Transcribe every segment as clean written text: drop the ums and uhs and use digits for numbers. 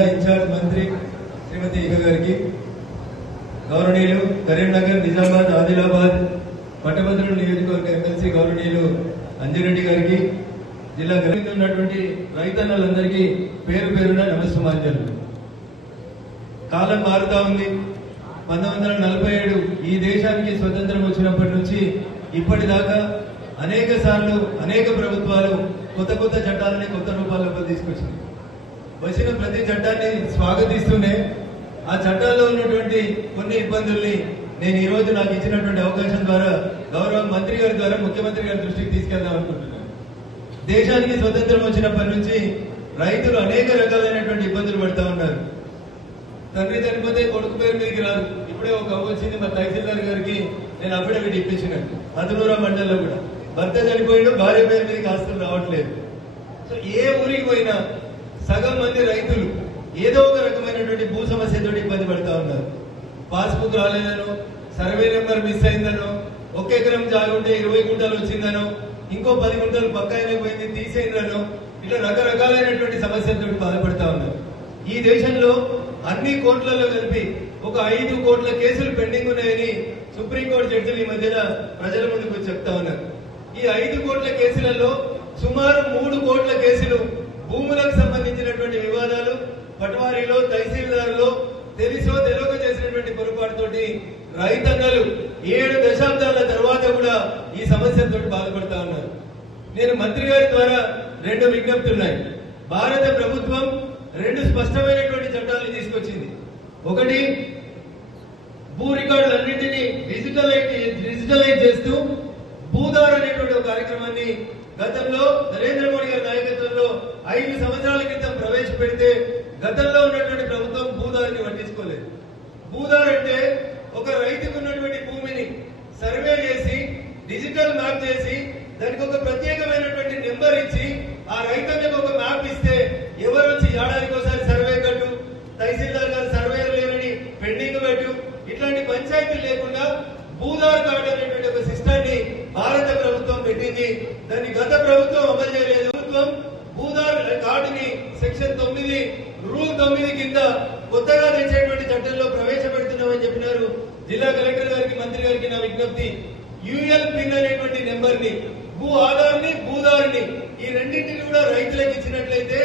జిల్లా ఇన్ఛార్జ్ మంత్రి శ్రీమతి ఈగ గారికి, గౌరవనీయులు కరీంనగర్, నిజామాబాద్, ఆదిలాబాద్ పట్టభద్రుల నియోజకవర్గ ఎమ్మెల్సీ గౌరవనీయులు అంజిరెడ్డి గారికి, జిల్లా గరీబ్ ఉన్నటువంటి రైతన్నలందరికీ పేరు పేరున నమస్సుమాంజలు. కాలం మారుతా ఉంది. 1947 ఈ దేశానికి స్వతంత్రం వచ్చినప్పటి నుంచి ఇప్పటిదాకా అనేక సార్లు అనేక ప్రభుత్వాలు కొత్త కొత్త చట్టాలని కొత్త రూపాల్లో తీసుకొచ్చింది. వచ్చిన ప్రతి చట్టాన్ని స్వాగతిస్తూనే ఆ చట్టాల్లో ఉన్నటువంటి కొన్ని ఇబ్బందుల్ని నేను ఈ రోజు నాకు ఇచ్చినటువంటి అవకాశం ద్వారా గౌరవ మంత్రి గారి ద్వారా ముఖ్యమంత్రి గారి దృష్టికి తీసుకెళ్దాం అనుకుంటున్నాను. దేశానికి స్వతంత్రం వచ్చినప్పటి నుంచి రైతులు అనేక రకాలైనటువంటి ఇబ్బందులు పడుతూ ఉన్నారు. తండ్రి చనిపోతే కొడుకు పేరు మీదకి రాదు. ఇప్పుడే ఒక వచ్చింది మా తహసీల్దార్ గారికి, నేను అఫిడవిట్ ఇప్పించినట్టు అదునూరా మండలంలో కూడా భర్త చనిపోయాడు, భార్య పేరు మీదకి ఆస్తులు రావట్లేదు. సో ఏ ఊరికి పోయినా సగం మంది రైతులు ఏదో ఒక రకమైనటువంటి భూ సమస్యతో ఇబ్బంది పడుతూ ఉన్నారు. పాస్బుక్ రాలేదనో, సర్వే నెంబర్ మిస్ అయిందనో, 1 ఎకరం జాగుంటే 20 గుంటలు వచ్చిందనో, ఇంకో 10 గుంటలు పక్క అయినా పోయింది తీసేయడనో, ఇట్లా రకరకాలైనటువంటి సమస్యలతో బాధపడతా ఉన్నారు. ఈ దేశంలో అన్ని కోర్టులలో కలిపి ఒక 5 కోట్ల కేసులు పెండింగ్ ఉన్నాయని సుప్రీంకోర్టు జడ్జిలు ఈ మధ్యన ప్రజల ముందుకు చెప్తా ఉన్నారు. ఈ 5 కోట్ల కేసులలో సుమారు 3 కోట్ల కేసులు భూములకు సంబంధించినటువంటి వివాదాలు, పటవారీలో, తహసీల్దార్లో తెలిసో తెలియక చేసినటువంటి పొరపాటుతోటి రైతన్నలు 7 దశాబ్దాల తర్వాత కూడా ఈ సమస్యలతో బాధపడతా ఉన్నారు. నేను మంత్రి గారి ద్వారా 2 విజ్ఞప్తులున్నాయి. భారత ప్రభుత్వం 2 స్పష్టమైనటువంటి చట్టాలను తీసుకొచ్చింది. ఒకటి, భూ రికార్డులన్నింటినీ డిజిటలైజ్ చేస్తూ భూదార్ అనేటువంటి ఒక కార్యక్రమాన్ని గతంలో నరేంద్ర మోడీ గారి నాయకత్వంలో 5 సంవత్సరాల క్రితం ప్రవేశపెడితే గతంలో ఉన్నటువంటి ప్రభుత్వం భూదారిని పట్టించుకోలేదు. భూదార్ అంటే ఒక రైతుకు ఉన్నటువంటి భూమిని సర్వే చేసి డిజిటల్ మ్యాప్ చేసి దానికి ఒక ప్రత్యేకమైనటువంటి నెంబర్ ఇచ్చి ఆ రైతులకు ఒక మ్యాప్ ఇస్తే ఎవరు వచ్చి ఏడాదికి ఒకసారి సర్వే కట్టు, తహసీల్దార్ గారు సర్వేలు లేవని పెండింగ్ పెట్టు, ఇట్లాంటి పంచాయతీలు లేకుండా భూదార్ కార్డు అనేటువంటి ఒక సిస్టాన్ని భారత ప్రభుత్వం పెట్టింది. దాన్ని గత ప్రభుత్వం అమలు చేయలేదు. ప్రభుత్వం భూదార్ కార్డుని సెక్షన్ 9 రూల్ 9 కింద కొత్తగా తెచ్చేటువంటి చట్టంలో ప్రవేశపెడుతున్నామని చెప్పినారు. జిల్లా కలెక్టర్ గారికి, మంత్రి గారికి నా విజ్ఞప్తి, యూఎల్ పిన్ అనేటువంటి నెంబర్ ని, భూ ఆధార్ని, భూదార్ని ఈ రెండింటిని కూడా రైతులకు ఇచ్చినట్లయితే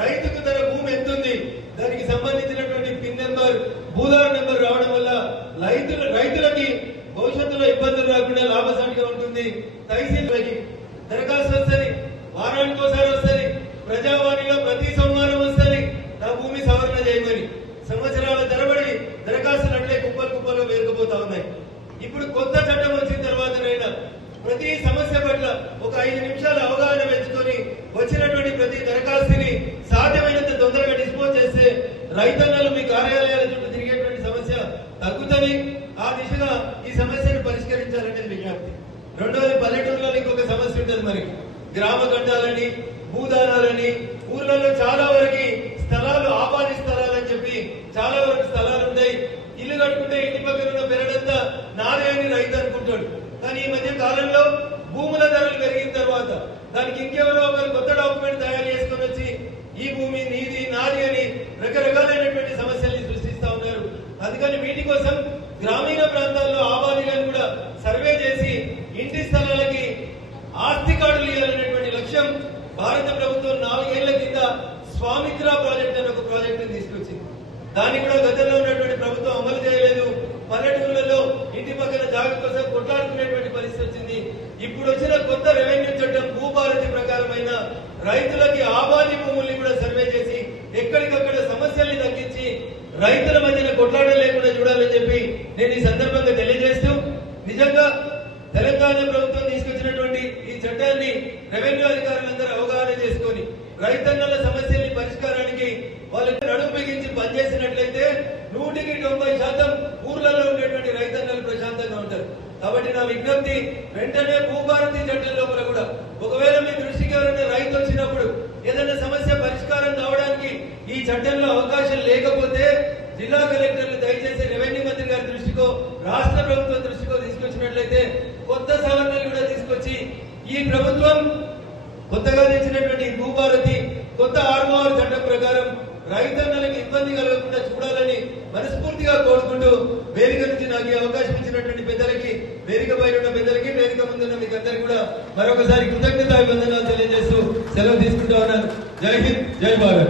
రైతుకు తన భూమి ఎంతుంది దానికి సంబంధించినటువంటి పిన్ నెంబర్, భూదార్ నెంబర్ రావడం వల్ల రైతులకి భవిష్యత్తులో ఇబ్బందులు రాకుండా లాభసాటిగా ఉంటుంది. తహసీల్దార్కి దరఖాస్తు వస్తుంది, వారానికి ఒకసారి వస్తుంది, ప్రజావాణిలో ప్రతి సోమవారం వస్తుంది నా భూమి సవరణ చేయమని. సంవత్సరాల తరబడి దరఖాస్తులు అట్లే కుప్పలు పేరుకుపోతా ఉన్నాయి. ఇప్పుడు కొత్త చట్టం వచ్చిన తర్వాతనైనా ప్రతి సమస్య పట్ల ఒక 5 నిమిషాల అవగాహన పెంచుకొని వచ్చినటువంటి ప్రతి దరఖాస్తుని సాధ్యమైనంత తొందరగా డిస్పోజ్ చేస్తే రైతన్నలు మీ కార్యాలయాల చుట్టూ తిరిగేటువంటి సమస్య తగ్గుతుంది. ఆ దిశగా ఈ సమస్యను పరిష్కరించాలనేది విజ్ఞప్తి. రెండోది, పల్లెటూరులో ఇంకొక సమస్య ఉంటుంది. మరి గ్రామ గండాలని, భూదానాలని, ఊర్లలో చాలా వరకు స్థలాలు ఆబాది స్థలాలని చెప్పి చాలా వరకు స్థలాలు ఉన్నాయి. ఇల్లు కట్టుకుంటే ఇంటి పక్కన ఉన్న పెరడంతా నాదే అని రైతు అనుకుంటాడు. కానీ ఈ మధ్య కాలంలో భూముల ధరలు పెరిగిన తర్వాత దానికి ఇంకెవరో ఒకరు కొత్త డాక్యుమెంట్ తయారు చేసుకుని వచ్చి ఈ భూమి నీది, నాది అని రకరకాలైనటువంటి సమస్యల్ని సృష్టిస్తా ఉన్నారు. అందుకని వీటి కోసం గ్రామీణ ప్రాంతాల్లో ఆబాదీలను కూడా సర్వే చేసి ఇంటి స్థలాలకి ఆస్తి కార్డులు ఇవ్వాలనేటువంటి లక్ష్యం భారత ప్రభుత్వం 4 ఏళ్ల కింద స్వామిత్ర ప్రాజెక్ట్ అనే ఒక ప్రాజెక్ట్ తీసుకొచ్చింది. దాన్ని కూడా గతంలో ఉన్నటువంటి ప్రభుత్వం అమలు చేయలేదు. పల్లెటూళ్లలో ఇంటి పక్కన జాగా కోసం కొట్లాడుకునేటువంటి పరిస్థితి వచ్చింది. ఇప్పుడు వచ్చిన కొత్త రెవెన్యూ చట్టం భూభారతి ప్రకారమైన రైతులకి ఆబాది భూముల్ని కూడా సర్వే చేసి ఎక్కడికక్కడ సమస్యల్ని తగ్గించి రైతుల మధ్యన కొట్లాటలు లేకుండా చూడాలని చెప్పి నేను ఈ సందర్భంగా తెలియజేస్తూ, నిజంగా తెలంగాణ ప్రభుత్వం తీసుకొచ్చినటువంటి ఈ చట్టాన్ని రెవెన్యూ అధికారులందరూ అవగాహన చేసుకుని రైతన్నల సమస్యల్ని పరిష్కారానికి వాళ్ళకి నడుము బిగించి పనిచేసినట్లయితే 100% ఊర్లలో ఉండేటువంటి రైతన్నలు ప్రశాంతంగా ఉంటారు. కాబట్టి నా విజ్ఞప్తి, వెంటనే భూభారతి చట్టం లోపల కూడా ఒకవేళ మీ దృష్టికి ఎవరైనా రైతు వచ్చినప్పుడు ఏదైనా సమస్య పరిష్కారం కావడానికి ఈ చట్టంలో అవకాశం లేకపోతే జిల్లా కలెక్టర్లు దయచేసి రెవెన్యూ మంత్రి గారి దృష్టికో, రాష్ట్ర ప్రభుత్వం దృష్టికో తీసుకొచ్చినట్లయితే కొత్త సవరణలు కూడా తీసుకొచ్చి ఈ ప్రభుత్వం కొత్తగా తెచ్చినటువంటి భూభారతి కొత్త 6వ చట్టం ప్రకారం రైతన్నలకు ఇబ్బంది కలగకుండా చూడాలని మనస్ఫూర్తిగా కోరుకుంటూ వేదిక నుంచి నాకు ఈ అవకాశం ఇచ్చినటువంటి పెద్దలకి, వేదిక పైన ఉన్న పెద్దలకి, వేదిక ముందున్న మీకు అందరికీ కూడా మరొకసారి కృతజ్ఞతాభివందనాలు తెలియజేస్తూ సెలవు తీసుకుంటా ఉన్నాను. జై హింద్, జై భారత్.